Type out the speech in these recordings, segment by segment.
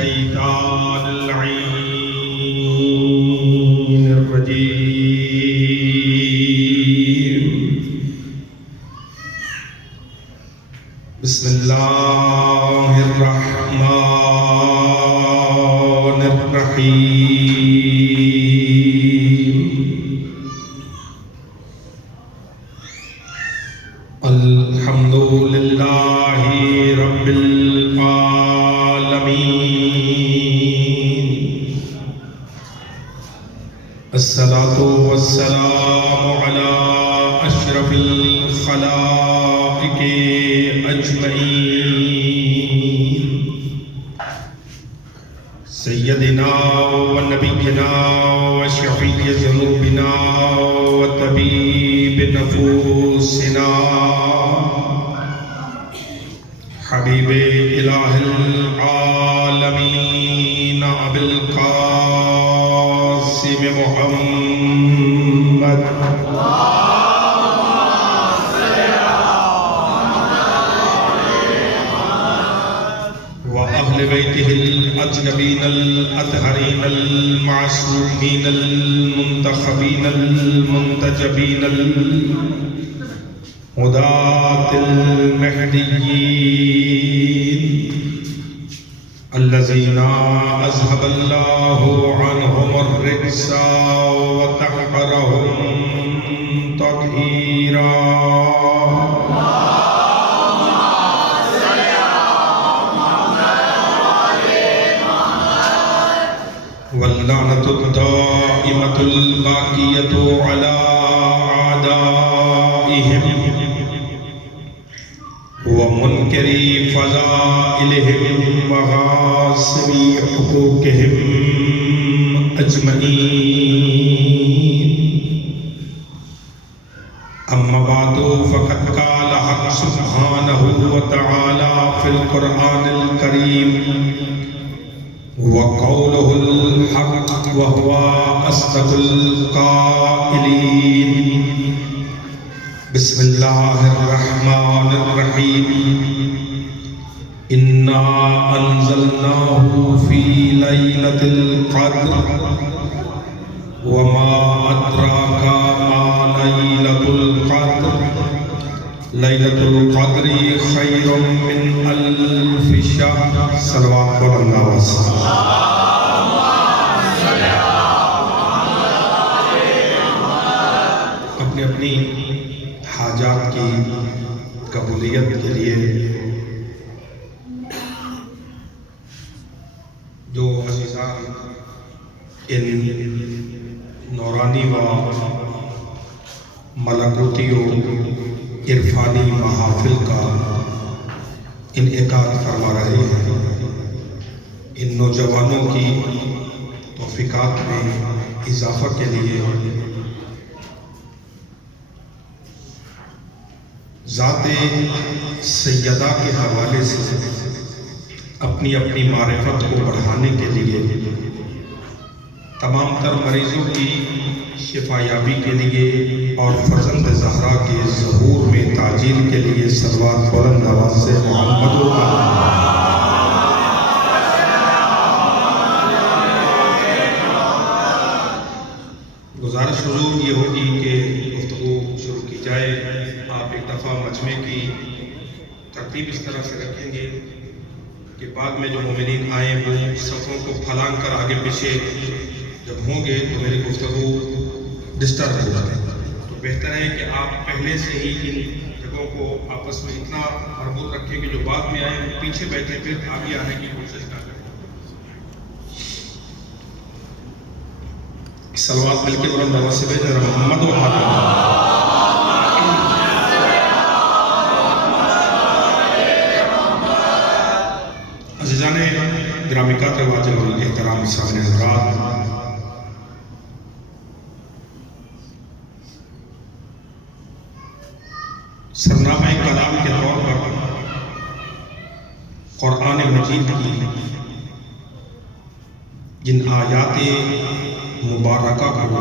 الشيطان اللعين الرجيم. بسم الله الرحمن الرحيم. الحمد لله رب العالمين. الصلاة والسلام على أشرف الخلائق أجمعين سيدنا ونبينا وشفيع ذنوبنا وطبيب نفوسنا حبيب إله العالمين أبي القاسم محمد وأهل بيته الأطيبين الأطهرين المعصومين المنتخبين المنتجبين الهداة المهديين الذين أذهب الله عنهم الرجس وطهرهم تطهيرا. واللعنة الدائمة الباقية على أعدائهم ومنكر فضائلهم وغاصب حقوقهم أجمعين. أما بعد فقد قال حق سبحانه وتعالى في القرآن الكريم وقوله الحق وهو أصدق القائلين. بسم الله الرحمن الرحيم. إنا أنزلناه في ليلة القدر وما أدراك ما ليلة القدر. ليلة القدر خير من ألف شهر. صلوات اللہ وسلم. اپنی اپنی حاجات کی قبولیت کے لیے جو عزیزان ان نورانی و ملکوتی و عرفانی محافل کا انعقاد فرما رہے ہیں، ان نوجوانوں کی توفیقات میں اضافہ کے لیے ذات سیدہ کے حوالے سے اپنی اپنی معرفت کو بڑھانے کے لیے تمام تر مریضوں کی شفا یابی کے لیے اور فرزند زہرا کے ظہور میں تعجیل کے لیے صلوات بلند آواز سے محمد گزارش حضور یہ ہوگی کہ گفتگو شروع کی جائے. آپ ایک دفعہ مجمع کی ترتیب اس طرح سے رکھیں گے کہ بعد میں جو مومنین آئیں وہ صفوں کو پھلانگ کر آگے پیچھے جب ہوں گے تو میری گفتگو ڈسٹرب ہو جائے. تو بہتر ہے کہ آپ پہلے سے ہی ان جگہوں کو آپس میں اتنا مربوط رکھیں کہ جو بعد میں آئیں وہ پیچھے بیٹھے پھر آگے آنے کی کوشش نہ کریں. صلوات مل کے بلند آواز سے بھیجیں محمد و محمد. عزیزان گرامی قدر واجب الاحترام سامنے حضرات، سرنامہ کلام کے طور پر قرآن مجید کی جن آیات مبارکہ کو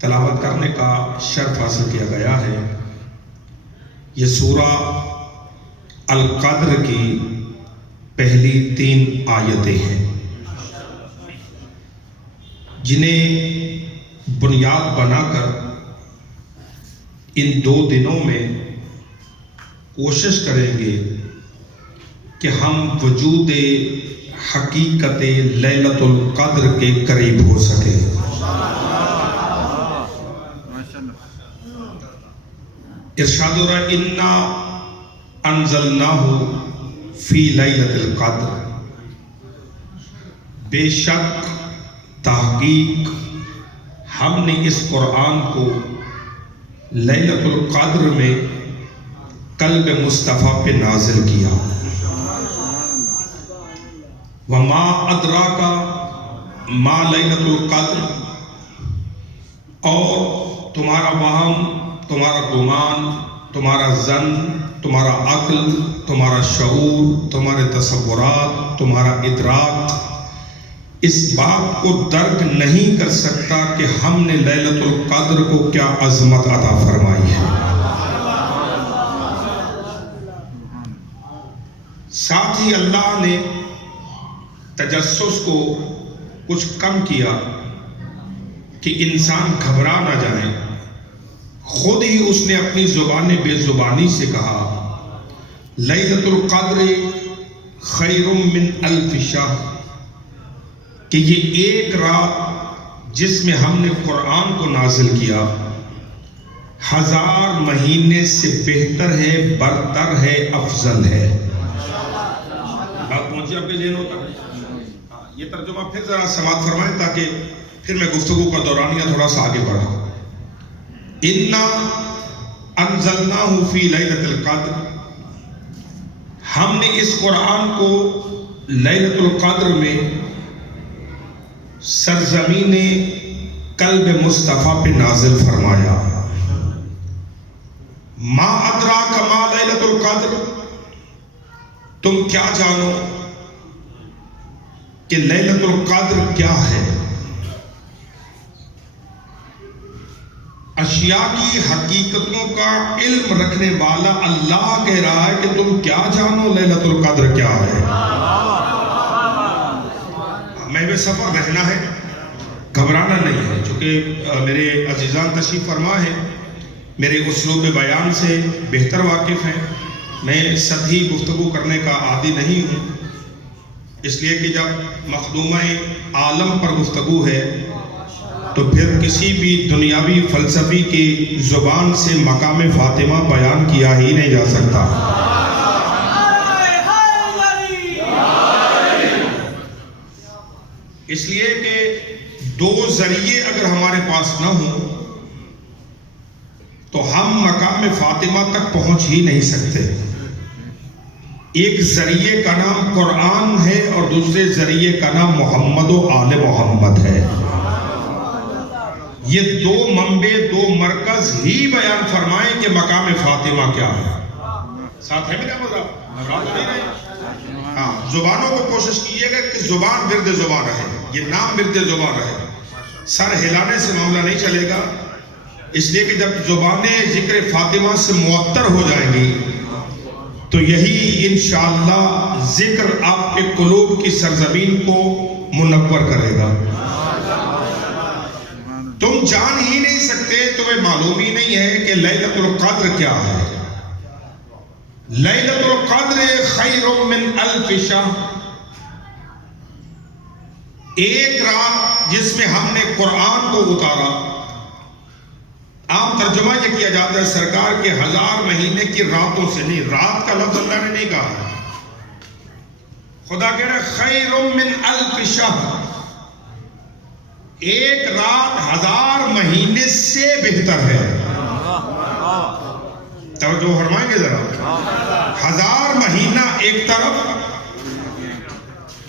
تلاوت کرنے کا شرف حاصل کیا گیا ہے. یہ سورہ القدر کی پہلی 3 آیتیں ہیں جنہیں بنیاد بنا کر ان 2 دنوں میں کوشش کریں گے کہ ہم وجود حقیقت لیلۃ القدر کے قریب ہو سکے۔ ارشاد ہو رہا ہے انا انزلناہ فی لیلۃ القدر، بے شک تحقیق ہم نے اس قرآن کو لیلۃ القدر میں قلب مصطفیٰ پہ نازل کیا۔ وما ادراک ما لیلۃ القدر، اور تمہارا وہم، تمہارا گمان، تمہارا ظن، تمہارا عقل، تمہارا شعور، تمہارے تصورات، تمہارا ادراک اس بات کو درک نہیں کر سکتا کہ ہم نے لیلۃ القدر کو کیا عظمت عطا فرمائی ہے۔ ساتھ ہی اللہ نے تجسس کو کچھ کم کیا کہ انسان گھبرا نہ جائے۔ خود ہی اس نے اپنی زبان بے زبانی سے کہا لیلۃ القدر خیر من الف شہر، کہ یہ ایک رات جس میں ہم نے قرآن کو نازل کیا 1000 مہینے سے بہتر ہے، برتر ہے، افضل ہے۔ بات پہنچی آپ کے ذہنوں تک؟ یہ ترجمہ پھر ذرا سماعت فرمائیں تاکہ پھر میں گفتگو کا دورانیہ تھوڑا سا آگے بڑھا۔ انا انزلناہ فی لیلۃ القدر، ہم نے اس قرآن کو لیلۃ القدر میں سرزمین قلب مصطفیٰ پہ نازل فرمایا۔ ما ادراک ما لیلۃ القدر، تم کیا جانو کہ لیلۃ القدر کیا ہے؟ اشیاء کی حقیقتوں کا علم رکھنے والا اللہ کہہ رہا ہے کہ تم کیا جانو لیلۃ القدر کیا ہے۔ میں سفر رہنا ہے، گھبرانا نہیں ہے، چونکہ میرے عزیزان تشریف فرما ہے، میرے اسلوب بیان سے بہتر واقف ہیں، میں سطحی گفتگو کرنے کا عادی نہیں ہوں، اس لیے کہ جب مخدومہ عالم پر گفتگو ہے تو پھر کسی بھی دنیاوی فلسفی کی زبان سے مقام فاطمہ بیان کیا ہی نہیں جا سکتا۔ اس لیے کہ 2 ذریعے اگر ہمارے پاس نہ ہوں تو ہم مقام فاطمہ تک پہنچ ہی نہیں سکتے۔ ایک ذریعے کا نام قرآن ہے اور دوسرے ذریعے کا نام محمد و آل محمد ہے۔ یہ 2 منبع، 2 مرکز ہی بیان فرمائیں کہ مقام فاطمہ کیا ہے۔ ساتھ ہے میرا مطلب؟ ہاں، زبانوں کو کوشش کیجیے گا کہ زبان ورد زبان رہے، یہ نام ورد زبان رہے، سر ہلانے سے معاملہ نہیں چلے گا، اس لیے کہ جب زبانیں ذکر فاطمہ سے معطر ہو جائیں گی تو یہی انشاءاللہ ذکر آپ کے قلوب کی سرزمین کو منور کرے گا۔ تم جان ہی نہیں سکتے، تمہیں معلوم ہی نہیں ہے کہ لیلۃ القدر کیا ہے۔ لیلۃ القدر خیر من الف شہر، ایک رات جس میں ہم نے قرآن کو اتارا۔ عام ترجمہ یہ کیا جاتا ہے سرکار کے 1000 مہینے کی راتوں سے، نہیں، رات کا لفظ اللہ نے نہیں کہا، خدا کہہ رہا ہے خیر من الف شہر، ایک رات 1000 مہینے سے بہتر ہے۔ توجہ فرمائیں گے ذرا، 1000 مہینہ ایک طرف،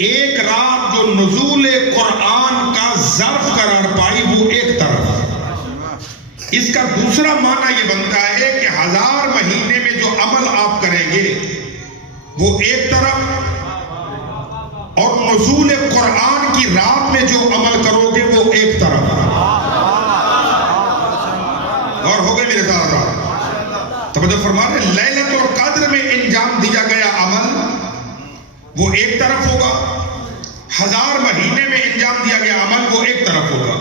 ایک رات جو نزول قرآن کا ظرف قرار پائی وہ ایک طرف۔ اس کا دوسرا معنی یہ بنتا ہے کہ 1000 مہینے میں جو عمل آپ کریں گے وہ ایک طرف، اور نزول قرآن کی رات میں جو عمل کرو گے وہ ایک طرف۔ اور ہو گئے میرے ساتھ توجہ فرما رہے، لیلۃ القدر میں انجام دیا گیا عمل وہ ایک طرف ہوگا، 1000 مہینے میں انجام دیا گیا عمل وہ ایک طرف ہوگا،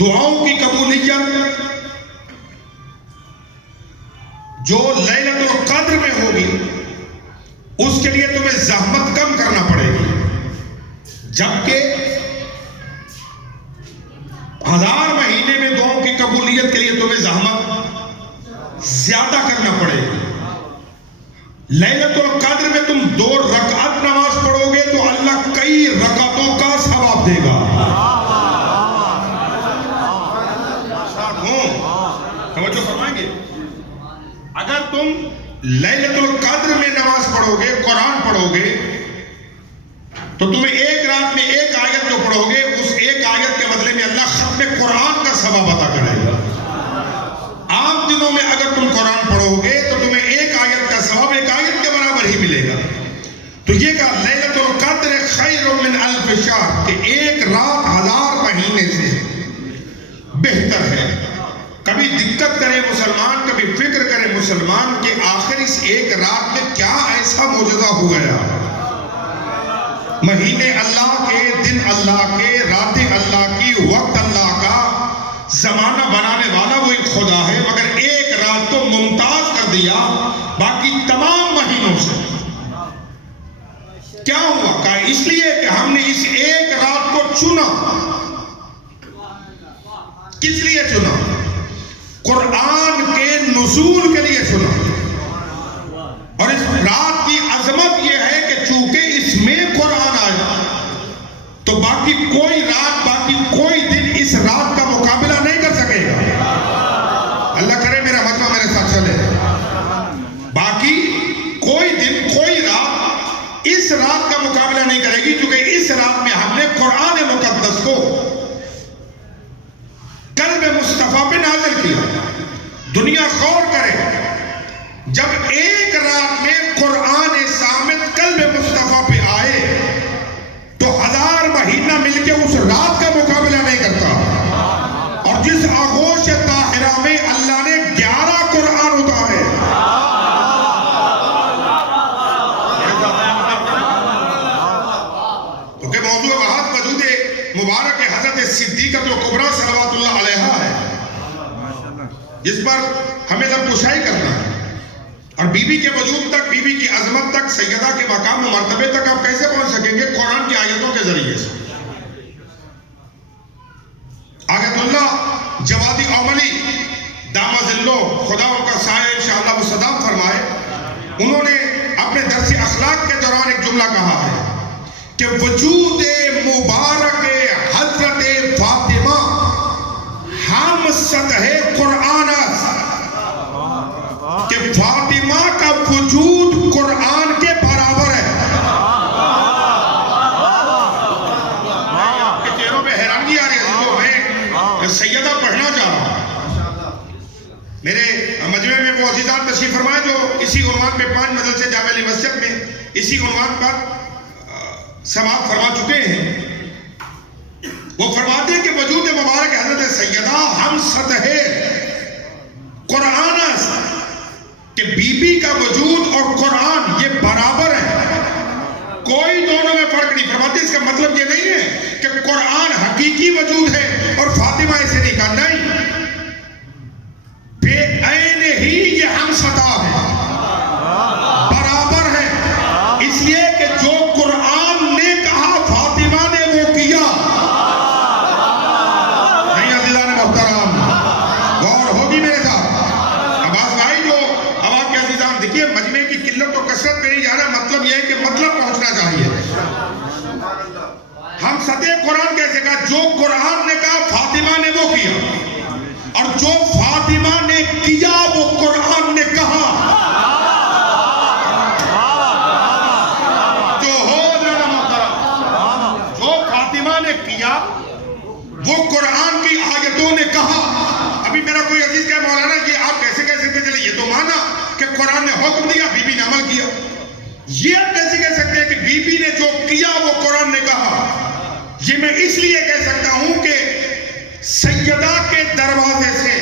دعاؤں کی قبولیت جو لیلۃ القدر میں ہوگی اس کے لیے تمہیں زحمت کم کرنا پڑے گی، جبکہ 1000 مہینے میں دعاؤں کی قبولیت کے لیے تمہیں زحمت زیادہ کرنا پڑے گی۔ لیلۃ القدر میں تم 2 رکعت نماز پڑھو گے تو اللہ کئی رکعتوں کا ثواب دے گا۔ توجہ فرمائیں گے؟ اگر تم لیلۃ القدر میں نماز پڑھو گے، قرآن پڑھو گے، تو تمہیں ایک رات میں ایک آیت جو پڑھو گے اس ایک آیت کے بدلے میں اللہ ختم قرآن کا ثواب عطا کرے گا۔ عام دنوں میں اگر تم قرآن پڑھو گے تو تمہیں ایک آیت کا ثواب ایک آیت کے برابر ہی ملے گا۔ تو یہ کہا لیلۃ القدر خیر من الف شہر، کہ ایک رات 1000 مہینے سے بہتر ہے۔ کبھی دقت کرے مسلمان، کبھی فکر کرے مسلمان کہ آخر اس ایک رات میں کیا ایسا معجزہ ہو گیا۔ مہینے اللہ کے، دن اللہ کے، راتیں اللہ کی، وقت اللہ کا، زمانہ بنانے والا وہی خدا ہے، مگر ایک رات تو ممتاز کر دیا باقی تمام مہینوں سے۔ کیا ہوا؟ کہا اس لیے کہ ہم نے اس ایک رات کو چنا۔ کس لیے چنا؟ قرآن کے نزول کے لیے چنا۔ اور اس رات کی عظمت یہ ہے کہ چونکہ اس میں قرآن آیا تو باقی کوئی رات، باقی کوئی دن اس رات کا مقابلہ نہیں کر سکے گا۔ اللہ کرے میرا مجمع میرے ساتھ چلے۔ باقی کوئی دن، کوئی رات اس رات کا مقابلہ نہیں کرے گی، کیونکہ اس رات میں ہم نے قرآن مقدس کو قلب مصطفیٰ پہ نازل کیا۔ دنیا غور کرے، جب ایک رات میں قرآن صامت قلب مصطفیٰ پہ آئے تو 1000 مہینہ مل کے اس رات کا مقابلہ نہیں کرتا۔ اور جس آغوش طاہرہ میں اللہ نے 11 قرآن اتارے، کیونکہ موضوع بحث وجود مبارک حضرت صدیقہ کبریٰ صلوات اللہ علیہا ہے، جس پر ہمیں لب کشائی کرنا ہے۔ اور بی بی کے وجود تک، بی بی کی عظمت تک، سیدہ کے مقام و مرتبے تک آپ کیسے پہنچ سکیں گے؟ قرآن کی آیتوں کے ذریعے سے۔ آیت اللہ جوادی اوملی دامہ ذلو، خدا ان کا سایہ انشاءاللہ وہ صدام فرمائے، انہوں نے اپنے درس اخلاق کے دوران ایک جملہ کہا ہے کہ وجود مبارک حضرت فاطمہ ہم سطح قرآن است، کہ فاطمہ کا وجود قرآن کے برابر ہے۔ کہ چہروں پہ حیرانگی آ رہی ہے، میں سیدہ پڑھنا چاہ رہا ہوں۔ میرے مجمع میں وہ عزیزان تشریف فرمائے جو اسی عنوان پہ 5 مدرسے جامع علی مسجد میں اسی عنوان پر سماعت فرما چکے ہیں۔ وہ فرماتے ہیں کہ وجود مبارک حضرت سیدہ ہم سطح قرآن است، کہ بی بی کا وجود اور قرآن یہ برابر ہے، کوئی دونوں میں فرق نہیں۔ فرماتے اس کا مطلب یہ نہیں ہے کہ قرآن حقیقی وجود ہے اور فاطمہ ایسے نہیں کہا، نہیں، بے عین ہی یہ ہم سطح ہے، برابر ہے، اس لیے کہ جو قرآن نے کہا فاطمہ نے وہ کیا۔ نہیں عزیزان محترم، غور ہوگی میرے ساتھ۔ عباس بھائی جو اب آپ کے عزیزان دیکھیے، مجمع کی قلت و کثرت میں نہیں جا رہا، مطلب یہ ہے کہ مطلب پہنچنا چاہیے۔ ہم سطح قرآن کیسے کہا؟ جو قرآن نے کہا فاطمہ نے وہ کیا، اور جو فاطمہ نے کیا وہ قرآن نے کہا۔ جو ہو جانا محترم، جو فاطمہ نے کیا وہ قرآن کی آیتوں نے کہا۔ ابھی میرا کوئی عزیز کہا مولانا یہ آپ کیسے کہہ سکتے؟ چلے یہ تو مانا کہ قرآن نے حکم دیا، بی بی نے عمل کیا۔ یہ آپ کیسے کہہ سکتے ہیں کہ بی بی نے جو کیا وہ قرآن نے کہا؟ یہ میں اس لیے کہہ سکتا ہوں کہ سیدہ کے دروازے سے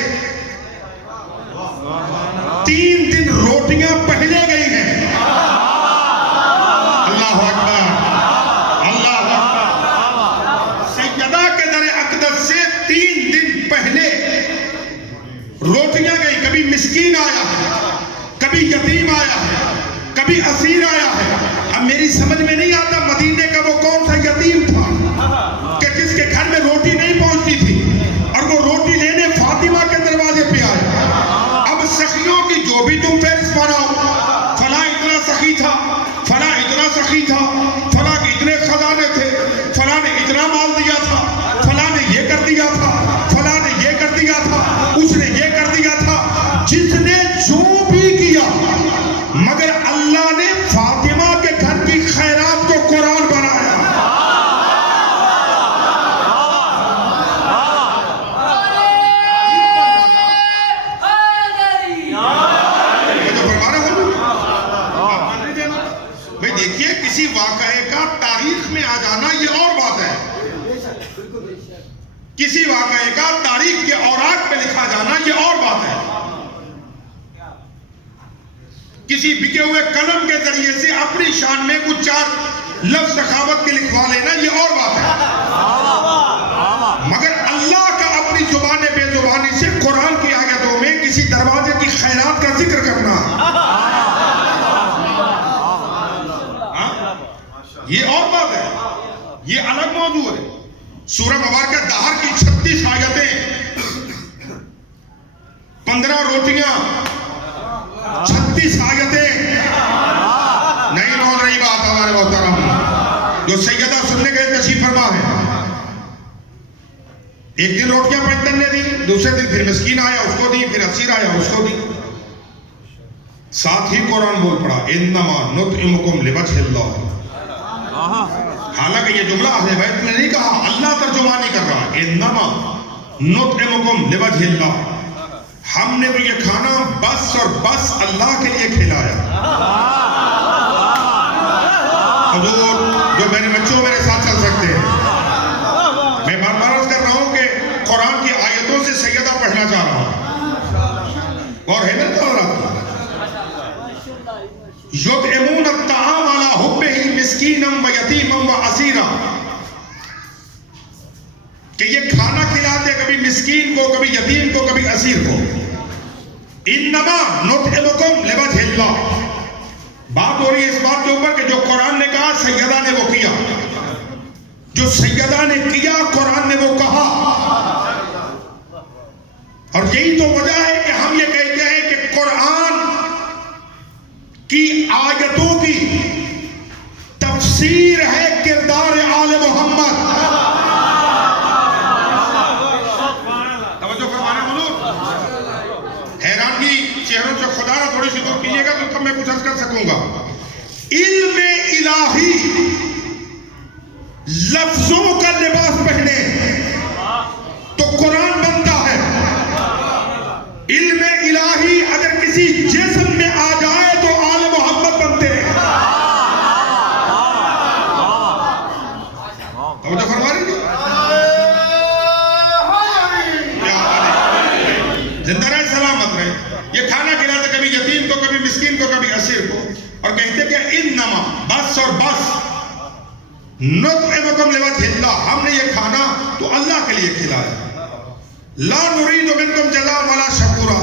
3 دن روٹیاں پہلے گئی ہیں۔ اللہ بھی اسیر آیا ہے. اب میری سمجھ میں نہیں آتا مدینے کا وہ کون سا یتیم تھا کہ جس کے گھر میں روٹی نہیں پہنچتی تھی اور وہ روٹی لینے فاطمہ کے دروازے پہ آیا. اب سخیوں کی جو بھی تم فہرست بناؤ، فلاں اتنا سخی تھا، فلاں اتنا سخی تھا، فلاں کے اتنے خزانے تھے، فلاں نے اتنا مال دیا تھا، فلاں نے یہ کر دیا تھا، فلاں نے یہ کر دیا تھا، اس نے یہ کر دیا تھا. جس نے جو بھی کیا، مگر اللہ نے فاطمہ کے گھر کی خیرات کو قرآن بنایا. بھئی دیکھیے، کسی واقعے کا تاریخ میں آ جانا یہ اور بات ہے. کسی واقعے کا تاریخ کے اوراق پہ لکھا جانا یہ اور بات ہے. کسی بکے ہوئے قلم کے ذریعے سے اپنی شان میں کچھ چار لفظ سخاوت کے لکھوا لینا یہ اور بات ہے. مگر اللہ کا اپنی زبان بے زبانی سے قرآن کی آیتوں میں کسی دروازے کی خیرات کا ذکر کرنا یہ اور بات ہے، یہ الگ موضوع ہے. سورہ مبارکہ دہر کی 36 آیتیں، 15 روٹیاں، 36 آیتیں. نہیں بول رہی بات ہمارے محترم. جو سیدہ سننے گئے تشریف فرما ہے، ایک دن روٹیاں 5 تن نے دی، دوسرے دن پھر مسکین آیا اس کو دی، پھر اسیر آیا اس کو دی. ساتھ ہی قرآن بول پڑا انما نطعمکم لوجہ اللہ. حالانکہ یہ جملہ اہل بیت نے نہیں کہا، اللہ ترجمانی کر رہا. انما نطعمکم لوجہ اللہ، ہم نے تو یہ کھانا بس اور بس اللہ کے لیے کھلایا. حضور جو میرے بچوں میرے ساتھ چل سکتے ہیں، میں بار بار عرض کر رہا ہوں کہ قرآن کی آیتوں سے سیدہ پڑھنا چاہ رہا ہوں. اور ہے نا تو یطعمون الطعام علی حبہ مسکینا و یتیما و اسیرا، کہ یہ کھانا کھلاتے کبھی مسکین کو، کبھی یتیم کو، کبھی اسیر کو. انما نطعمکم لوجہ اللہ. بات ہو رہی ہے اس بات کے اوپر کہ جو قرآن نے کہا سیدہ نے وہ کیا، جو سیدہ نے کیا قرآن نے وہ کہا. اور یہی تو وجہ ہے کہ ہم یہ کہتے ہیں کہ قرآن کی آیتوں کی تفسیر ہے کردار آل محمد. توجہ فرمانا حضور. حیرانگی چہروں سے خدا نہ تھوڑی سی دور کیجیے گا تو تب میں کچھ عرض کر سکوں گا. علم الہی لفظوں کا لباس پہنے تو قرآن بنتا ہے. علم الہی اگر کسی جسم میں آ جائے تو آل محمد بنتے ہیں. توجہ فرما رہی ہے. زندہ رہے، سلامت رہے. یہ کھانا کھلاتے کبھی یتیم کو، کبھی مسکین کو، کبھی اسیر کو، اور کہتے کہ انما بس اور بس نطعمکم لوجہ اللہ، ہم نے یہ کھانا تو اللہ کے لیے کھلایا. لا نرید منکم جزاء ولا شکورا،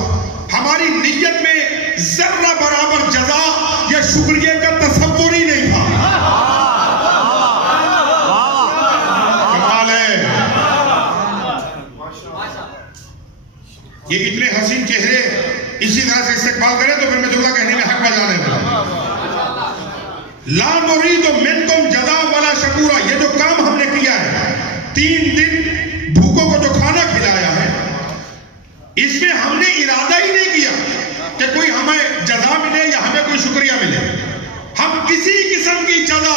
ہماری نیت میں ذرہ برابر جزا یا شکریہ کا تصور ہی نہیں تھا. کمال ہے. یہ اتنے حسین چہرے اسی طرح سے استقبال کریں تو پھر میں جملہ کہنے میں حق بجانے والا. لا نرید منکم جزاء ولا شکورا، یہ جو کام ہم نے کیا ہے، 3 دن بھوکوں کو جو کھانا کھلایا ہے، اس میں ہم نے ارادہ ہی نہیں کیا کہ کوئی ہمیں جزا ملے یا ہمیں کوئی شکریہ ملے. ہم کسی قسم کی جزا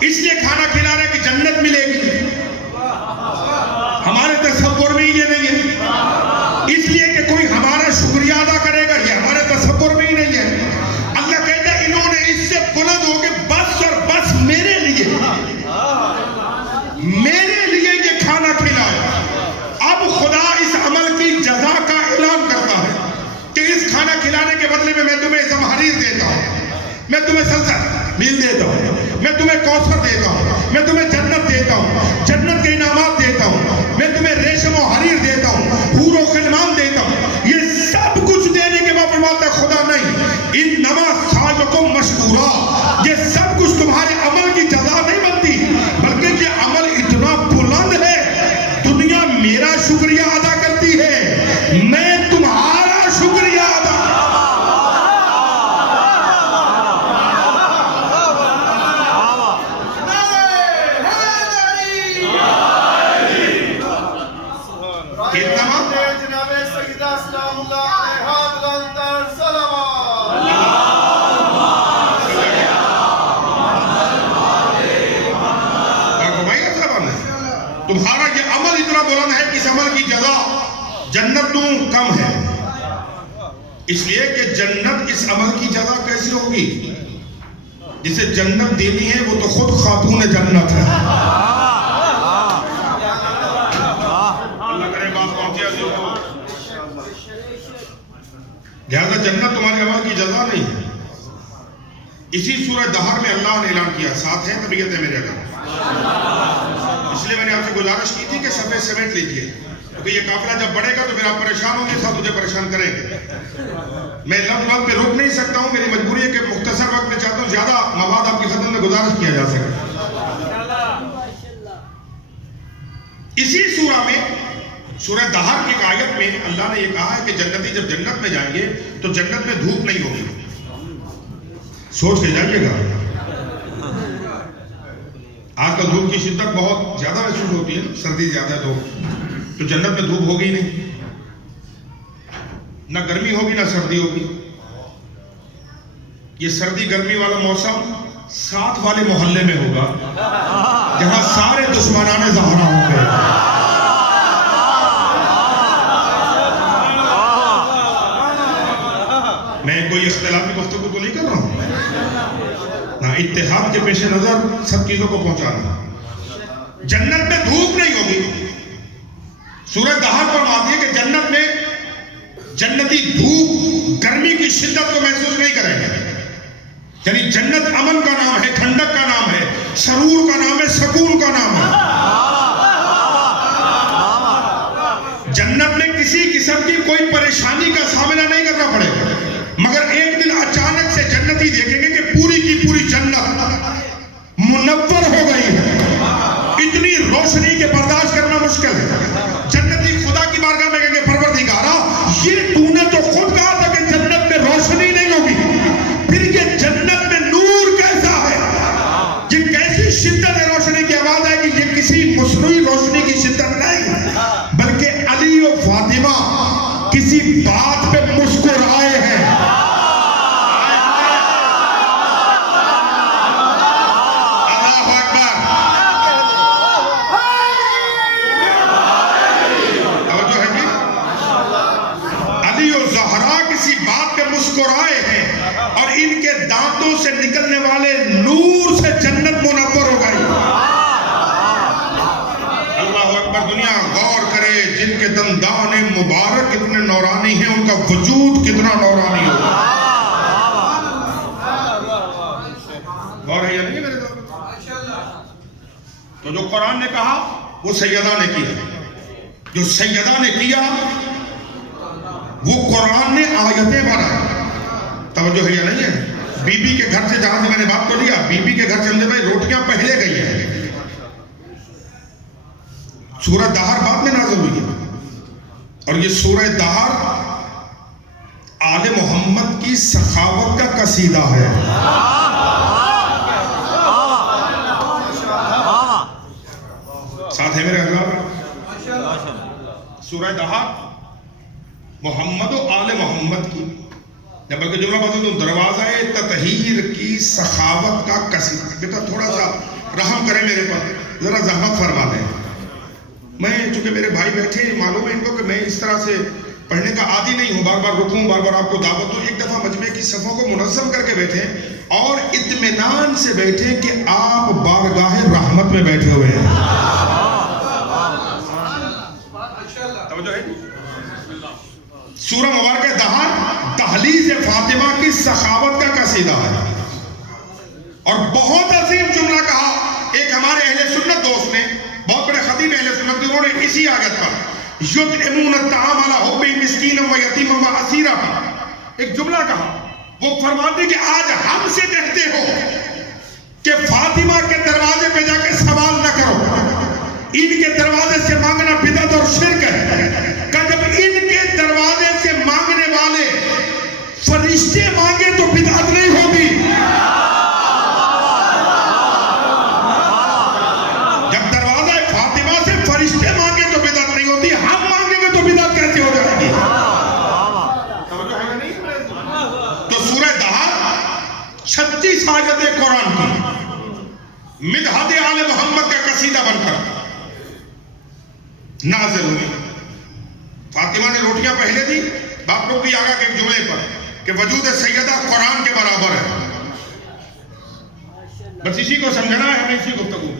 اس لیے کھانا کھلا رہے کہ جنت ملے گی، ہمارے تصور میں ہی یہ نہیں ہے. اس لیے کہ کوئی ہمارا شکریہ ادا کرے گا، یہ ہمارے تصور میں ہی نہیں ہے. اللہ کہتا ہے انہوں نے اس سے بلند ہو کے بس اور بس میرے لیے یہ کھانا کھلایا. اب خدا اس عمل کی جزا کا اعلان کرتا ہے کہ اس کھانا کھلانے کے بدلے میں تمہیں زمہریر دیتا ہوں، میں تمہیں سلسل میل دیتا ہوں، میں تمہیں کوثر دیتا ہوں، میں تمہیں جنت دیتا ہوں، جنت کے انعامات دیتا ہوں، میں تمہیں ریشم و حریر دیتا ہوں، حور و غلمان دیتا ہوں. یہ سب کچھ دینے کے بعد فرماتا ہے خدا نہیں، انما سعیکم مشکورا، تمہارا یہ عمل اتنا بلند ہے کہ اس عمل کی جزا جنت تو کم ہے، اس لیے کہ جنت اس عمل کی جزا کیسی ہوگی؟ جسے جنت دینی ہے وہ تو خود خاتون جنت ہے۔ اللہ کرے بات پہنچے عزیز کو، لہذا جنت تمہارے عمل کی جزا نہیں ہے۔ اسی سورہ دہر میں اللہ نے اعلان کیا، ساتھ ہے طبیعت ہے میرے گھر، اس لیے میں نے آپ سے گزارش کی تھی کہ صفحے سمیٹ لیجئے، کیونکہ یہ قافلہ جب بڑھے گا تو پھر آپ پریشان ہوں گے، ساتھ مجھے پریشان کریں گے۔ میں لفظ پہ روک نہیں سکتا ہوں، میری مجبوری ہے کہ مختصر وقت میں چاہتا ہوں زیادہ مواد آپ کی خدمت میں گزارش کیا جا سکے۔ اسی سورہ میں، سورہ دہر کی ایک آیت میں اللہ نے یہ کہا ہے کہ جنتی جب جنت میں جائیں گے تو جنت میں دھوپ نہیں ہوگی۔ سوچ کے جائیے گا، آج کل دھوپ کی شدت بہت زیادہ محسوس ہوتی ہے، سردی زیادہ تو جنت میں دھوپ ہوگی ہی نہیں، نہ گرمی ہوگی نہ سردی ہوگی۔ یہ سردی گرمی والا موسم ساتھ والے محلے میں ہوگا جہاں سارے دشمنان زہرا ہوں گے۔ میں کوئی اختلافی گفتگو تو نہیں کر رہا ہوں، نہ اتحاد کے پیش نظر سب چیزوں کو پہنچانا۔ جنت میں دھوپ نہیں ہوگی۔ سورہ دہر فرماتی ہے کہ جنت میں جنتی دھوپ گرمی کی شدت کو محسوس نہیں کریں گے، یعنی جنت امن کا نام ہے، ٹھنڈک کا نام ہے، سرور کا نام ہے، سکون کا نام ہے۔ جنت میں کسی قسم کی کوئی پریشانی کا سامنا نہیں کرنا پڑے گا، مگر ایک دن اچانک سے جنتی دیکھیں گے کہ پوری کی پوری جنت منور ہو گئی ہے، اتنی روشنی کے برداشت کرنا مشکل ہے۔ جنتی خدا کی بارگاہ میں کہیں گے پروردگارا، یہ تو نے تو خود کہا تھا کہ جنت میں روشنی نہیں ہوگی، پھر یہ جنت میں نور کیسا ہے؟ یہ کیسی شدت ہے روشنی کی؟ آواز ہے کہ یہ کسی مصنوعی روشنی کی شدت نہیں، بلکہ علی و فاطمہ کسی بات پہ مسکرائے ہیں۔ مسکرائے ہیں اور ان کے دانتوں سے نکلنے والے نور سے جنت منور ہو گئی۔ اللہ اکبر! دنیا غور کرے، جن کے دندان مبارک کتنے نورانی ہیں، ان کا وجود کتنا نورانی ہوگا۔ غور ہے یا نہیں میرے دوست؟ تو جو قرآن نے کہا وہ سیدہ نے کیا، جو سیدہ نے کیا وہ قرآن نے آیتیں بنائی۔ توجہ ہے یا نہیں ہے؟ بی بی کے گھر سے، جہاں سے میں نے بات کو لیا، بی بی کے گھر سے ہم نے بھائی روٹیاں پہلے گئی ہیں، سورہ دہر بعد میں نازل ہوئی ہے، اور یہ سورہ دہر آل محمد کی سخاوت کا قصیدہ ہے۔ ساتھ ہے میرے حضرات، سورہ دہر محمد و آل محمد کی، بلکہ جملہ بتا دوں، دروازہ تطہیر کی سخاوت کا قصیدہ۔ بیٹا تھوڑا سا رحم کریں میرے پر، ذرا زحمت فرما دیں۔ میں چونکہ میرے بھائی بیٹھے، معلوم ہے ان کو کہ میں اس طرح سے پڑھنے کا عادی نہیں ہوں، بار بار رکوں، بار بار آپ کو دعوت دوں۔ ایک دفعہ مجمع کی صفوں کو منظم کر کے بیٹھیں اور اطمینان سے بیٹھیں کہ آپ بارگاہ رحمت میں بیٹھے ہوئے ہیں۔ توجہ ہے؟ سورہ مبارکہ دہر دہلیز فاطمہ کی سخاوت کا قصیدہ ہے، اور بہت عظیم جملہ کہا ایک ہمارے اہل سنت دوست نے، بہت بڑے خطیب اہل سنت، انہوں نے اسی آیت پر یطعمون الطعام علی حبہ مسکینا و یتیما و اسیرا پر ایک جملہ کہا۔ وہ فرماتے کہ آج ہم سے کہتے ہو کہ فاطمہ کے دروازے پہ جا کے سوال نہ کرو، ان کے دروازے سے مانگنا بدعت اور شرک ہے۔ کہ جب ان کے دروازے سے مانگنے والے فرشتے مانگے تو بدعت نہیں ہوگی، جب دروازہ فاطمہ سے فرشتے مانگے تو بدعت نہیں ہوتی، ہم مانگیں گے تو بدعت کیسے ہو جائے گی؟ تو سورہ دہر 36 آیتیں قرآن کی مدحت آل محمد کا قصیدہ بن کر نازل ہوئی. فاطمہ نے روٹیاں پہلے دی، باپ لوگ بھی آگا کے ایک جملے پر کہ وجود سیدہ قرآن کے برابر ہے. بس اسی کو سمجھنا ہے ہمیں اسی گفتگو.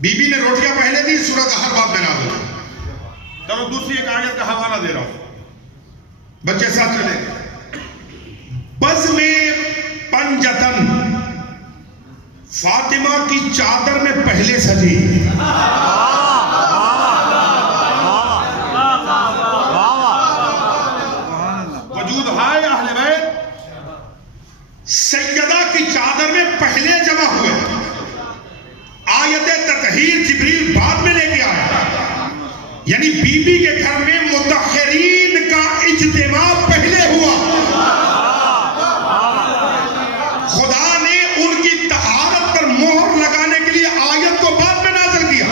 بی بی نے روٹیاں پہلے دی، سورۃ ہر باب میں نازل ہوئی. چلو دوسری ایک آیت کا حوالہ دے رہا ہوں، بچے ساتھ چلے. بز میں پنجتن، فاطمہ کی چادر میں پہلے سجی. وجود ہے اہل بیت سیدہ کی چادر میں پہلے جمع ہوئے. آیت تطہیر جبریل بعد میں لے کے آیا، یعنی بی بی کے گھر میں متطہرین کا اجتماع پہلے ہوا. خدا نے ان کی طہارت پر مہر لگانے کے لیے آیت کو بعد میں نازل کیا.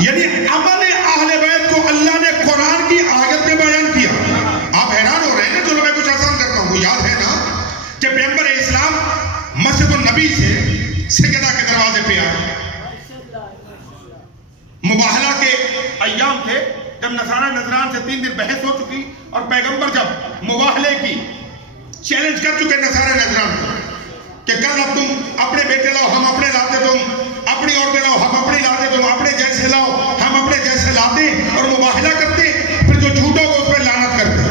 یعنی عمل اہل بیت کو اللہ نے قرآن کی آیت میں بیان کیا. آپ حیران ہو رہے ہیں نا؟ چلو میں کچھ آسان کرتا ہوں. یاد ہے نا کہ پیغمبر اسلام مسجد النبی سے سیدہ کے دروازے پہ آئے. مباہلہ کے ایام تھے جب نصارہ نجران سے 3 دن بحث ہو چکی، اور پیغمبر جب مباہلے کی چیلنج کر چکے نصارہ نجران کو کہ کل اب تم اپنے بیٹے لاؤ ہم اپنے لاتے، تم اپنی عورتیں لاؤ ہم اپنی لاتے، تم اپنے جیسے لاؤ ہم اپنے جیسے لاتے، اور مباہلہ کرتے، پھر جو جھوٹوں کو اس پہ لعنت کرتے.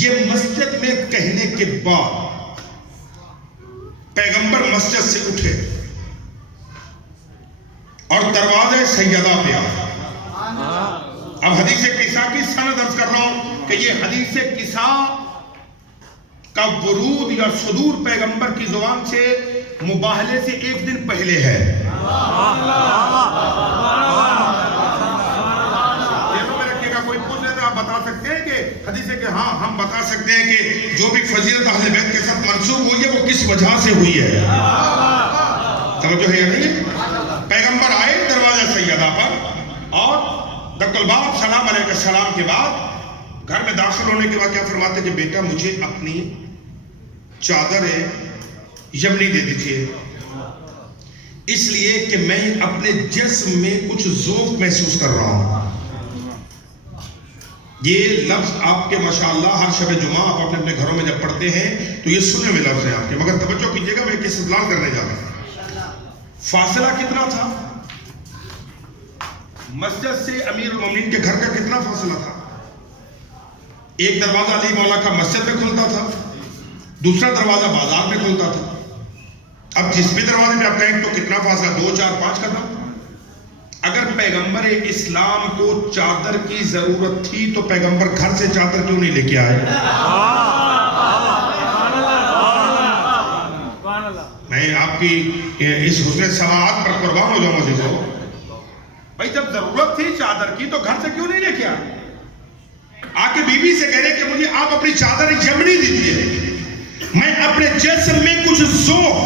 یہ مسجد میں کہنے کے بعد پیغمبر مسجد سے اٹھے اور دروازے سیدہ پہ آئے. اب حدیث قصہ کی سند عرض کر رہا ہوں کہ یہ حدیث قصہ کا ورود یا صدور پیغمبر کی زبان سے مباہلے سے 1 دن پہلے ہے. کوئی پوچھ لیتا آپ بتا سکتے ہیں کہ حدیث ہے کہ ہاں ہم بتا سکتے ہیں کہ جو بھی فضیلت اہل بیت کے ساتھ منسوب ہوئی ہے وہ کس وجہ سے ہوئی ہے. توجہ ہے یا نہیں؟ پیغمبر آئے دروازہ سیدہ پر اور دق الباب سلام علیہ السلام کے بعد گھر میں داخل ہونے کے بعد کیا فرماتے کہ بیٹا مجھے اپنی چادر یمنی دے دیجئے، اس لیے کہ میں اپنے جسم میں کچھ ذوق محسوس کر رہا ہوں. یہ لفظ آپ کے ماشاءاللہ ہر شب جمعہ آپ اپنے اپنے گھروں میں جب پڑھتے ہیں تو یہ سننے میں لفظ ہے آپ کے، مگر توجہ کیجئے گا میں ایک استدلال کرنے جا رہا ہوں. فاصلہ کتنا تھا؟ مسجد سے امیر المومنین کے گھر کا کتنا فاصلہ تھا؟ ایک دروازہ علی مولا کا مسجد میں کھلتا تھا، دوسرا دروازہ بازار میں کھلتا تھا. اب جس بھی دروازے میں آپ کہیں تو کتنا فاصلہ؟ 2 4 5 قدم. اگر پیغمبر اسلام کو چادر کی ضرورت تھی تو پیغمبر گھر سے چادر کیوں نہیں لے کے آئے؟ میں آپ کی اس حسن سماعت پر قربان ہو جاؤں عزیزو. بھائی جب ضرورت تھی چادر کی تو گھر سے کیوں نہیں لے کے آئے؟ آ کے بی بی سے کہہ رہے کہ مجھے آپ اپنی چادر یمنی دیجیے، میں اپنے جسم میں کچھ ذوق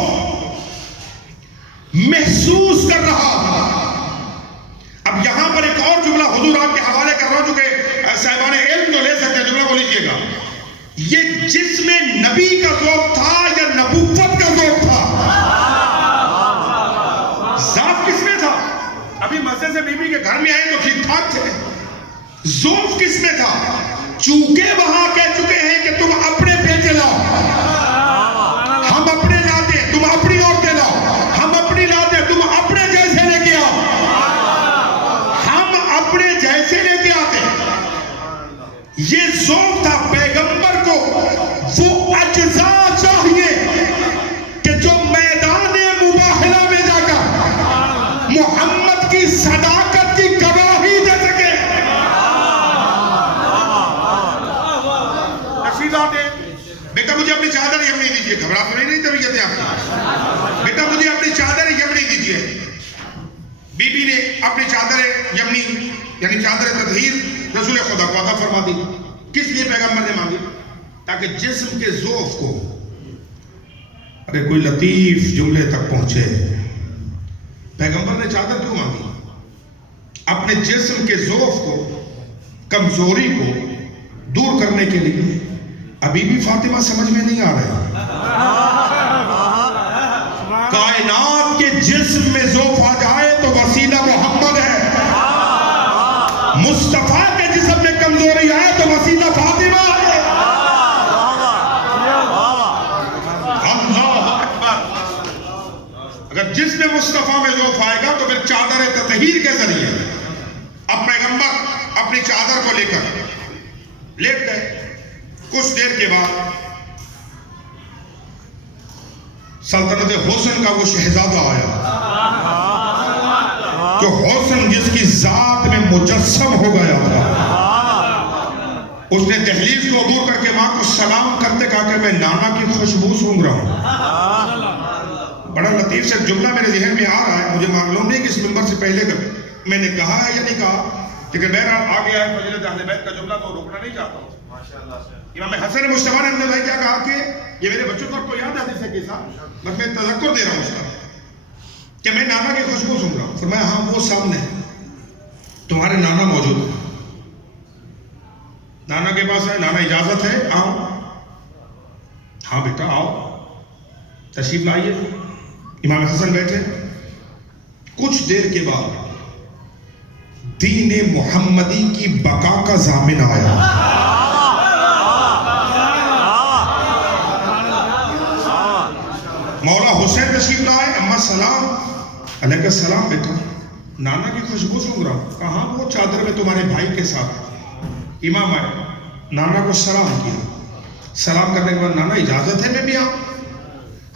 محسوس کر رہا ہوں. اب یہاں پر ایک اور جملہ حضور آپ کے حوالے کر رہا ہوں جو کہ صاحبان علم تو لے سکتے ہیں، جملہ کو لیجئے گا. یہ جسم نبی کا ذوق تھا یا نبوت کا ذوق تھا؟ ذوق کس میں تھا؟ ابھی مسجد سے بی بی کے گھر میں آئے تو ٹھیک ٹھاک تھے. ذوق کس میں تھا؟ چونکہ وہاں کہہ چکے ہیں کہ تم اپنے بیٹے لاؤ ہم اپنے لاتے، تم اپنی عورتیں لاؤ ہم اپنی لاتے، تم اپنے جیسے لے کے آؤ ہم اپنے جیسے لے کے آتے. یہ ذوق تھا پیغمبر کو. وہ اجزاء چاہیے کہ جو میدان مباہلہ میں جا کر محمد کی صداقت کی گواہی دے سکے. بیٹا مجھے اپنی چادر یمنی دیجیے. گھبرا تو نہیں طبیعتیں آپ کی؟ بیٹا مجھے اپنی چادر یمنی دیجیے. بی بی نے اپنی چادر یمنی یعنی چادر تطہیر رسول خدا کو عطا فرما دی. کس لیے پیغمبر نے مانگی؟ تاکہ جسم کے ذوق کو ارے کوئی لطیف جملے تک پہنچے. پیغمبر نے چادر کیوں مانگی؟ اپنے جسم کے ذوق کو، کمزوری کو دور کرنے کے لیے. ابھی بھی فاطمہ سمجھ میں نہیں آ رہا. کائنات کے جسم میں ذوق آ جائے تو وسیلہ محمد اگر جسم مصطفیٰ میں ذوف آئے گا تو پھر چادر تطہیر کے ذریعے اب پیغمبر اپنی چادر کو لے کر لیٹ گئے. کچھ دیر کے بعد سلطنت حسن کا وہ شہزادہ آیا جو حسن جس کی ذات میں مجسم ہو گیا تھا. اس نے دہلیز کو عبور کر کے ماں کو سلام کرتے کہا کہ میں نانا کی خوشبو سونگ رہا ہوں. بڑا لطیف سے جملہ میرے ذہن میں آ رہا ہے, مجھے معلوم نہیں کہ اس منبر سے پہلے میں نے کہا ہے یا نہیں کہا, لیکن بہرحال آ گیا ہے فضیلت اہل بیت کا جملہ تو روکنا نہیں چاہتا ہوں. امام حسن مصطفیٰ نے اپنے بھائی کیا کہا کہ یہ میرے بچوں کو یاد ہے حدیث کے ساتھ, بس میں تذکر دے رہا ہوں اس کا کہ میں نانا کی خوشبو سن رہا ہوں. فرمایا ہاں وہ سامنے تمہارے نانا موجود ہے. نانا کے پاس ہے, نانا اجازت ہے آؤ. ہاں بیٹا آؤ تشریف لائیے. امام حسن بیٹھے. کچھ دیر کے بعد دین محمدی کی بقا کا ضامن آیا. مولا حسین تشریف لائے. اما سلام. علیہ السلام بیٹا, نانا کی خوشبو سونگ رہا ہوں. کہاں وہ چادر میں تمہارے بھائی کے ساتھ. امام آئے, نانا کو سلام کیا. سلام کرنے کے بعد نانا اجازت ہے میں بھی آؤں.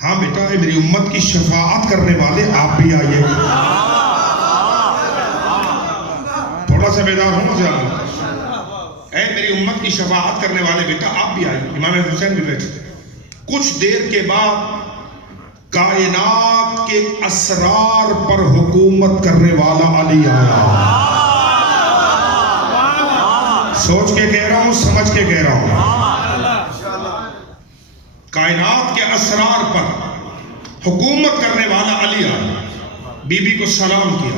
ہاں بیٹا, میری امت کی شفاعت کرنے والے آپ بھی آئیے. تھوڑا سا بیدار ہوں مجھے. اے میری امت کی شفاعت کرنے والے بیٹا آپ بھی آئیے. امام حسین بھی بیٹھے. کچھ دیر کے بعد کائنات کے اسرار پر حکومت کرنے والا علی آیا. سوچ کے کہہ رہا ہوں, سمجھ کے کہہ رہا ہوں. کائنات کے اسرار پر حکومت کرنے والا علی آیا. بی بی کو سلام کیا.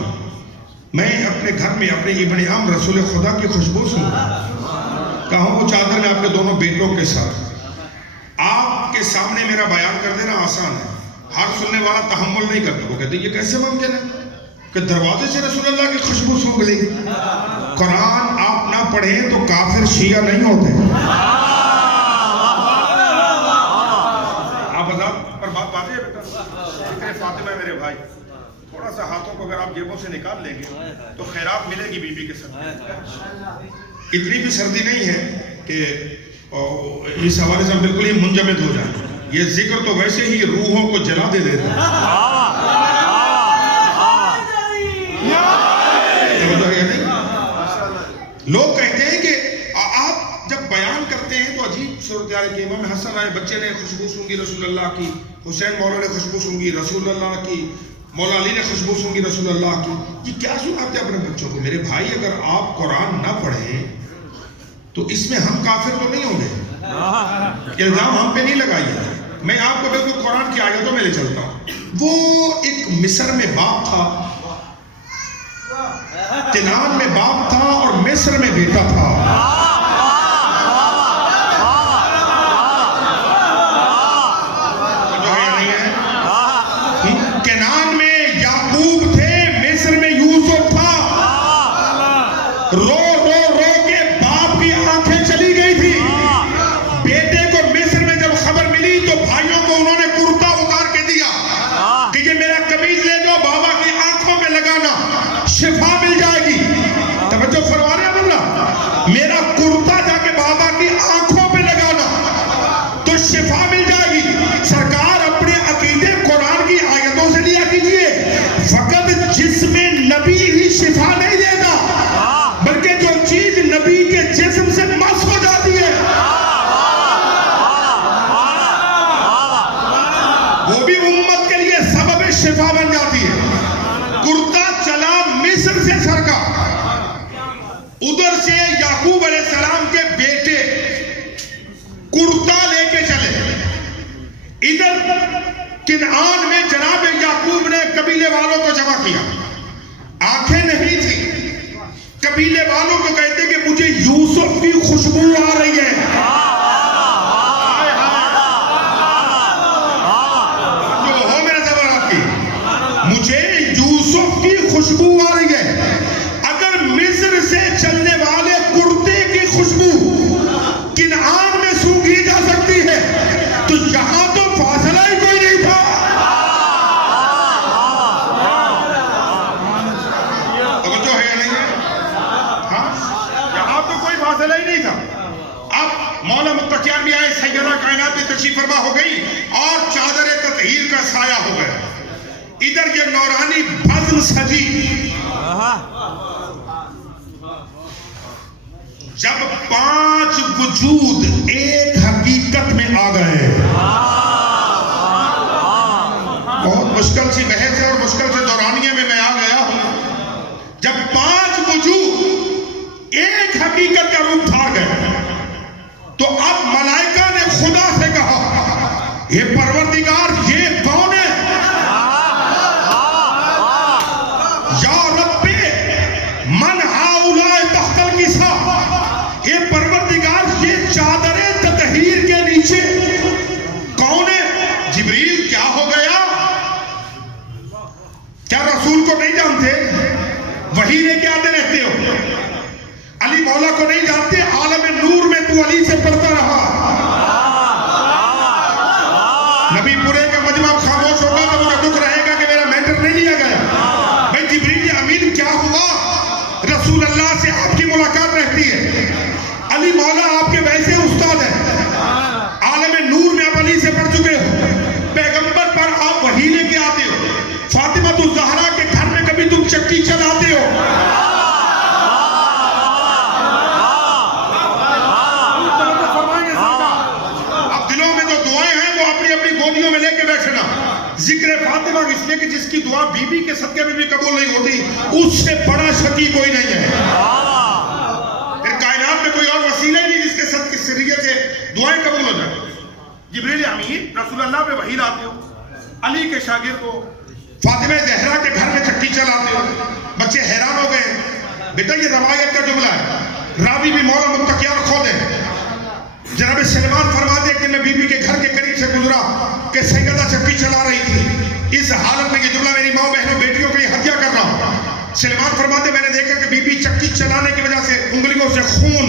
میں اپنے گھر میں اپنے ابن عم رسول خدا کی خوشبو سن رہا ہوں. کہا وہ چادر میں اپنے دونوں بیٹوں کے ساتھ. آپ کے سامنے میرا بیان کر دینا آسان ہے, ہر سننے والا تحمل نہیں کرتا. وہ کہتے یہ کیسے ممکن ہے کہ دروازے سے رسول اللہ کی خوشبو سونگ لی. قرآن آپ نہ پڑھیں تو کافر شیعہ نہیں ہوتے. آپ آزاد پر بات واضح ہے بیٹا. ذکر فاطمہ ہے میرے بھائی. تھوڑا سا ہاتھوں کو اگر آپ جیبوں سے نکال لیں گے تو خیرات ملے گی بی بی کے ساتھ. اتنی بھی سردی نہیں ہے کہ اس حوالے سے ہم بالکل ہی منجمد ہو جائیں. یہ ذکر تو ویسے ہی روحوں کو جلا دے دیتا ہے. لوگ کہتے ہیں کہ آپ جب بیان کرتے ہیں تو عجیب صورتحال کہ امام حسن آئے, بچے نے خوشبو سونگی رسول اللہ کی, حسین مولا نے خوشبو سونگی رسول اللہ کی, مولا علی نے خوشبو سونگی رسول اللہ کی. یہ کیا سناتے اپنے بچوں کو؟ میرے بھائی اگر آپ قرآن نہ پڑھیں تو اس میں ہم کافر تو نہیں ہوں گے. الزام ہم پہ نہیں لگائیے. میں آپ کو بالکل قرآن کی آیتوں میں لے چلتا ہوں. وہ ایک مصر میں باپ تھا, کنعان میں باپ تھا اور مصر میں بیٹا تھا. کنعان میں یعقوب تھے, مصر میں یوسف تھا. رو رو رو کے باپ کی آنکھیں چلی گئی تھی. بیٹے کو مصر میں جب خبر ملی تو بھائیوں کو انہوں نے کرتا اتار کے دیا کہ یہ میرا قمیض لے جاؤ, بابا کی آنکھوں میں لگانا, شفا مل جائے گی. توجہ فرما رہے ہیں اللہ, میرا کرتا جا کے بابا کی آنکھوں پہ لگانا تو شفا مل جائے گی. سرکار اپنے عقیدے قرآن کی آیتوں سے لیا کیجئے. فقط جسم نبی ہی شفا نہیں دیتا, بلکہ جو چیز نبی کے جسم سے مس ہو جاتی ہے وہ بھی امت کے لیے سبب شفا بن جاتی ہے. کرتا چلا مصر سے سرکار, ادھر سے یعقوب علیہ السلام کے بیٹے کرتا لے کے چلے. ادھر کنعان میں جناب یعقوب نے قبیلے والوں کو جمع کیا. آنکھیں نہیں تھی. قبیلے والوں کو کہتے کہ مجھے یوسف کی خوشبو آ رہی ہے. جو ہو میرے زبانات کی, مجھے یوسف کی خوشبو آ رہی ہے. اگر مصر سے چلنے والے کرتے کی خوشبو کنعان میں سونگھی جا سکتی ہے تو یہاں تو فاصلہ ہی کوئی نہیں تھا. نصیب فرما ہو گئی اور چادر تطہیر کا سایہ ہو گیا. ادھر یہ نورانی بزم سجی. جب 5 وجود ایک حقیقت میں آ گئے. بہت مشکل سی بحث ہے اور مشکل سے دورانیے میں آ گیا ہوں. جب 5 وجود ایک حقیقت کا روپ دھار گئے تو اب ملائکہ نے خدا سے کہا یہ پروردگار یہ کون ہے؟ یا رب من ہؤلاء تحت الکساء، یہ پروردگار یہ چادر تطہیر کے نیچے کون ہے؟ جبریل کیا ہو گیا؟ کیا رسول کو نہیں جانتے؟ وحی لے کے آتے رہتے ہو. علی مولا کو نہیں جانتے؟ عالم نور میں تو علی سے پڑھتا رہا. نبی پورے کا مجمع خاموش ہوگا تو مجھے دکھ رہے گا کہ میرا میٹر نہیں لیا گیا. بھائی جبریل امین کیا ہوا؟ رسول اللہ سے آپ کی ملاقات رہتی ہے. علی مولا آپ کے ویسے استاد ہیں. عالم نور میں آپ علی سے پڑھ چکے ہو. پیغمبر پر آپ وحی لے کے آتے ہو. فاطمہ الزہرا کے گھر میں کبھی تم چکی چلاتے ہو؟ اب دلوں میں جو دعائیں ہیں وہ اپنی اپنی گودیوں میں لے کے بیٹھنا. ذکر فاطمہ اس لیے کہ جس کی دعا بی بی کے صدقے میں بھی قبول نہیں ہوتی اس سے بڑا شقی کوئی نہیں ہے. پھر کائنات میں کوئی اور وسیلہ ہی نہیں جس کے صدقے سریت سے دعائیں قبول ہو جائیں. جبریل امین رسول اللہ پہ وحی لاتے ہو. علی کے شاگرد کو فاطمہ زہرا کے گھر میں چکی چلاتے ہو. بچے حیران ہو گئے. بیٹا یہ روایت کا جملہ ہے. راوی بھی مولا متقیان خود ہے. جناب سلمان فرماتے ہیں کہ میں بی بی کے گھر کے قریب سے گزرا کہ سیدہ چکی چلا رہی تھی. اس حالت میں یہ جملہ میری ماں بہنوں بیٹیوں کے لیے ہدیہ کر رہا ہوں. سلمان فرماتے میں نے دیکھا کہ بی بی چکی چلانے کی وجہ سے انگلیوں سے خون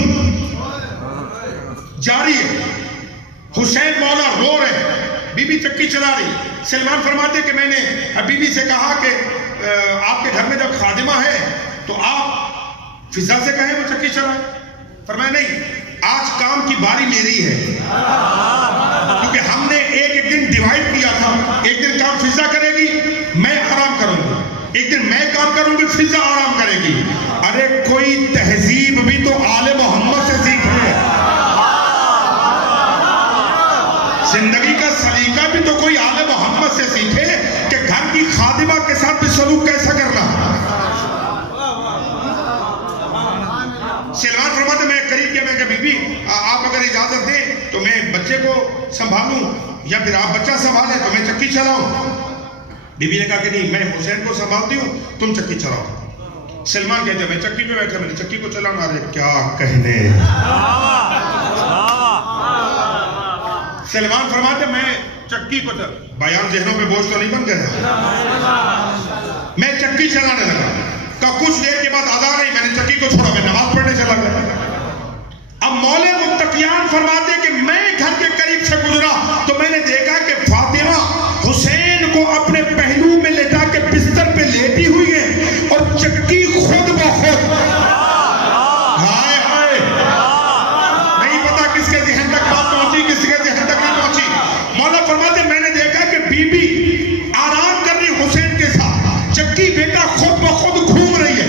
جاری ہے. حسین مولا رو رہے. بی بی چکی چلا رہی. سلمان فرماتے کہ میں نے بی بی سے کہا کہ آپ کے گھر میں جب خادمہ ہے تو آپ فضا سے کہیں وہ چکی چلائے. فرمایا نہیں، آج کام کی باری میری ہے کیونکہ ہم نے ایک دن ڈیوائیڈ کیا تھا. ایک دن کام فضا کرے گی، میں آرام کروں گا. ایک دن میں کام کروں گی، فضا آرام کرے گی. ارے کوئی تہذیب بھی تو آل محمد سے سیکھے. زندگی کا سلیقہ بھی تو کوئی آل محمد سے سیکھے کہ گھر کی خادمہ کے ساتھ بھی سلوک کیسا کرنا. سلمان فرماتے میں قریب کیا، میں کہ بی بی آپ اگر اجازت دیں تو میں بچے کو سنبھالوں یا پھر آپ بچہ سنبھالیں تو میں چکی چلاؤں. بی بی نے کہا کہ نہیں، میں حسین کو سنبھالتی ہوں، تم چکی چلاؤ. سلمان کہتے میں چکی پہ بیٹھا، میں نے چکی کو چلانا. ارے کیا کہنے. سلمان فرماتے میں چکی کو بیان ذہنوں پہ بوجھ تو نہیں بن گیا. میں چکی چلانے لگا. کچھ دیر کے بعد اذان آئی، میں نے چکی کو چھوڑا، میں نماز پڑھنے چلا گیا. اب مولا متقیان فرماتے کہ میں گھر کے قریب سے گزرا تو میں نے دیکھا کہ فاطمہ حسین کو اپنے پہلو میں لٹا کے بستر پہ لیٹی ہوئی ہے اور چکی خود بخود. ہائے ہائے، نہیں پتا کس کے ذہن تک بات پہنچی، کس کے ذہن تک نہیں پہنچی. مولا فرماتے میں نے دیکھا کہ بی بی آرام کر رہی حسین کے ساتھ، چکی بیٹا خود بخود گھوم رہی ہے.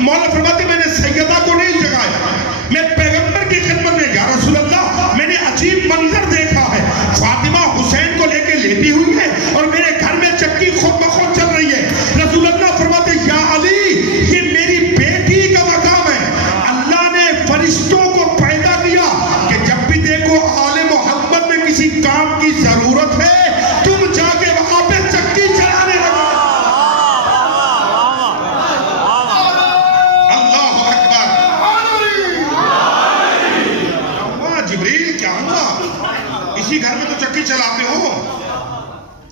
مولا فرماتے میں نے سیدہ کو نہیں جگایا. میں پیغمبر کی خدمت میں، یا رسول اللہ میں نے عجیب منظر دیکھا ہے. فاطمہ حسین کو لے کے لیٹی ہوئی ہے اور میرے گھر میں چکی خود بخود چل رہی ہے. رسول اللہ فرماتے یا علی یہ میری بیٹی کا مقام ہے. اللہ نے فرشتوں کو پیدا کیا کہ جب بھی دیکھو آل محمد میں کسی کام کی ضرورت ہے تم جا کے وہاں پہ چکی چلانے لگو. اللہ اکبر. جبریل کیا ہوا؟ اسی گھر میں تو چکی چلاتے ہو،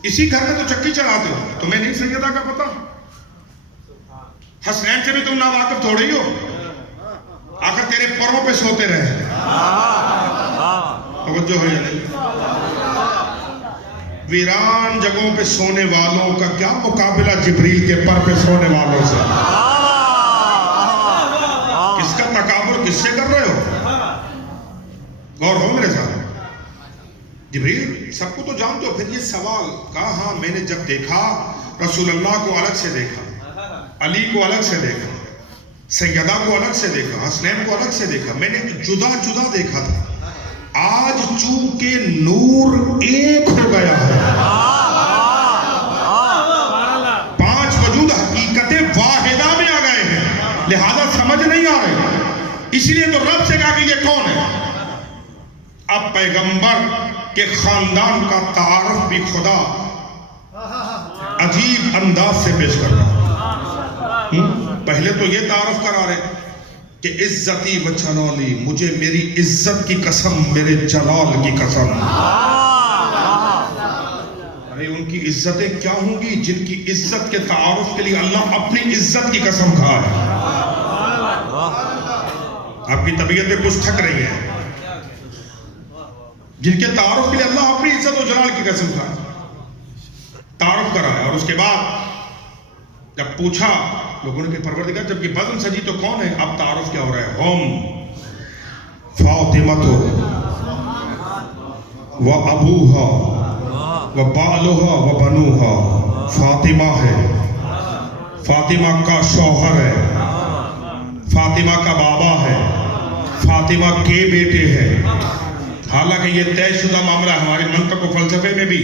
اسی گھر میں تو چکی چلاتے ہو. تمہیں نہیں سیدہ کا پتا؟ حسنین سے بھی تم ناواقف تھوڑی ہو. آخر تیرے پروں پہ سوتے رہے. توجہ ہو یا نہیں؟ ویران جگہوں پہ سونے والوں کا کیا مقابلہ جبریل کے پر پہ سونے والوں سے. کس کا تکابر کس سے کر رہے ہو؟ غور ہو میرے ساتھ. جبریل سب کو تو جانتے ہو. پھر یہ سوال کہا ہاں میں نے جب دیکھا رسول اللہ کو الگ سے دیکھا, علی کو الگ سے دیکھا, سیدہ کو الگ سے دیکھا, حسنین کو الگ سے دیکھا, میں نے جدا جدا دیکھا تھا. آج چونکہ نور ایک ہو گیا ہے, پانچ وجود حقیقت واحدہ میں آ گئے ہیں, لہذا سمجھ نہیں آ رہے. اس لیے تو رب سے کہا کہ یہ کون ہے. اب پیغمبر کے خاندان کا تعارف بھی خدا عجیب انداز سے پیش کر رہا. پہلے تو یہ تعارف کرا رہے کہ عزتی و جلالی, مجھے میری عزت کی قسم, میرے جلال کی قسم. ارے ان کی عزتیں کیا ہوں گی جن کی عزت کے تعارف کے لیے اللہ اپنی عزت کی قسم کھا ہے. آپ کی طبیعتیں کچھ تھک رہی ہیں, جن کے تعارف کے لیے اللہ اپنی عزت و جلال کی قسم کھا تعارف کرا ہے. اور اس کے بعد جب پوچھا لوگوں نے کہ پروردگار جب یہ بزم سجی تو کون ہے, اب تعارف کیا ہو رہا ہے. ہم فاطمہ و ابوہا و بالوہا و بنوہا. فاطمہ ہے, فاطمہ کا شوہر ہے, فاطمہ کا بابا ہے, فاطمہ کے بیٹے ہیں. حالانکہ یہ طے شدہ معاملہ ہمارے منطق و فلسفے میں بھی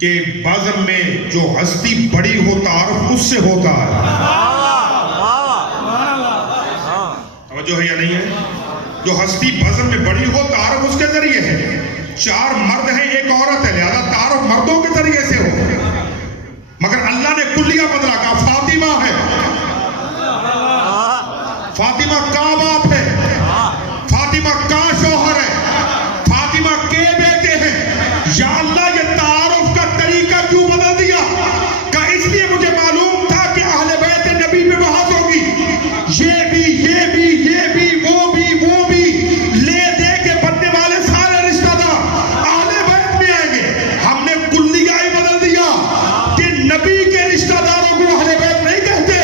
کہ بزم میں جو ہستی بڑی ہو تعارف اس سے ہوتا ہے. توجہ ہے یا نہیں ہے؟ جو ہستی بزم میں بڑی ہو تعارف اس کے ذریعے ہے. چار مرد ہیں ایک عورت ہے, لہذا تعارف مردوں کے ذریعے سے ہو. مگر اللہ نے کلیہ بدلا, کہا فاطمہ ہے, فاطمہ کا باپ ہے, فاطمہ کا شوہر ہے, فاطمہ کے بیٹے ہیں. یا اللہ یہ تعارف کا طریقہ کیوں بدل دیا؟ کہ اس لیے مجھے معلوم تھا کہ اہل بیت نبی میں بحث ہوگی, یہ بھی یہ بھی یہ بھی وہ بھی وہ بھی لے دے کے بننے والے سارے رشتہ دار اہل بیت میں آئیں گے. ہم نے کلیہ ہی بدل دیا کہ نبی کے رشتہ داروں کو اہل بیت نہیں کہتے,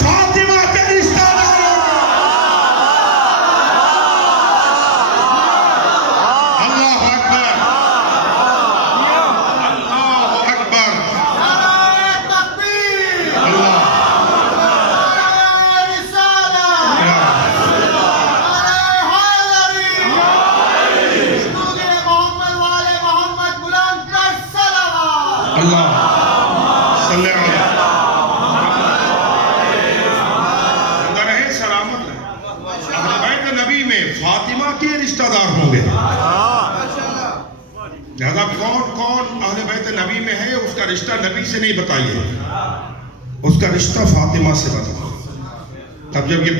فاطمہ کے رشتہ داروں. اللہ اکبر, اللہ اکبر, اللہ. اللہ صلی اللہ زندہ رہے, سلامت رہے. اہل بیت نبی میں فاطمہ کے رشتہ دار ہوں گے. لہذا کون کون اہل بیت نبی میں ہے اس کا رشتہ نبی سے نہیں بتائیے, اس کا رشتہ فاطمہ سے بتائیے. تب جب یہ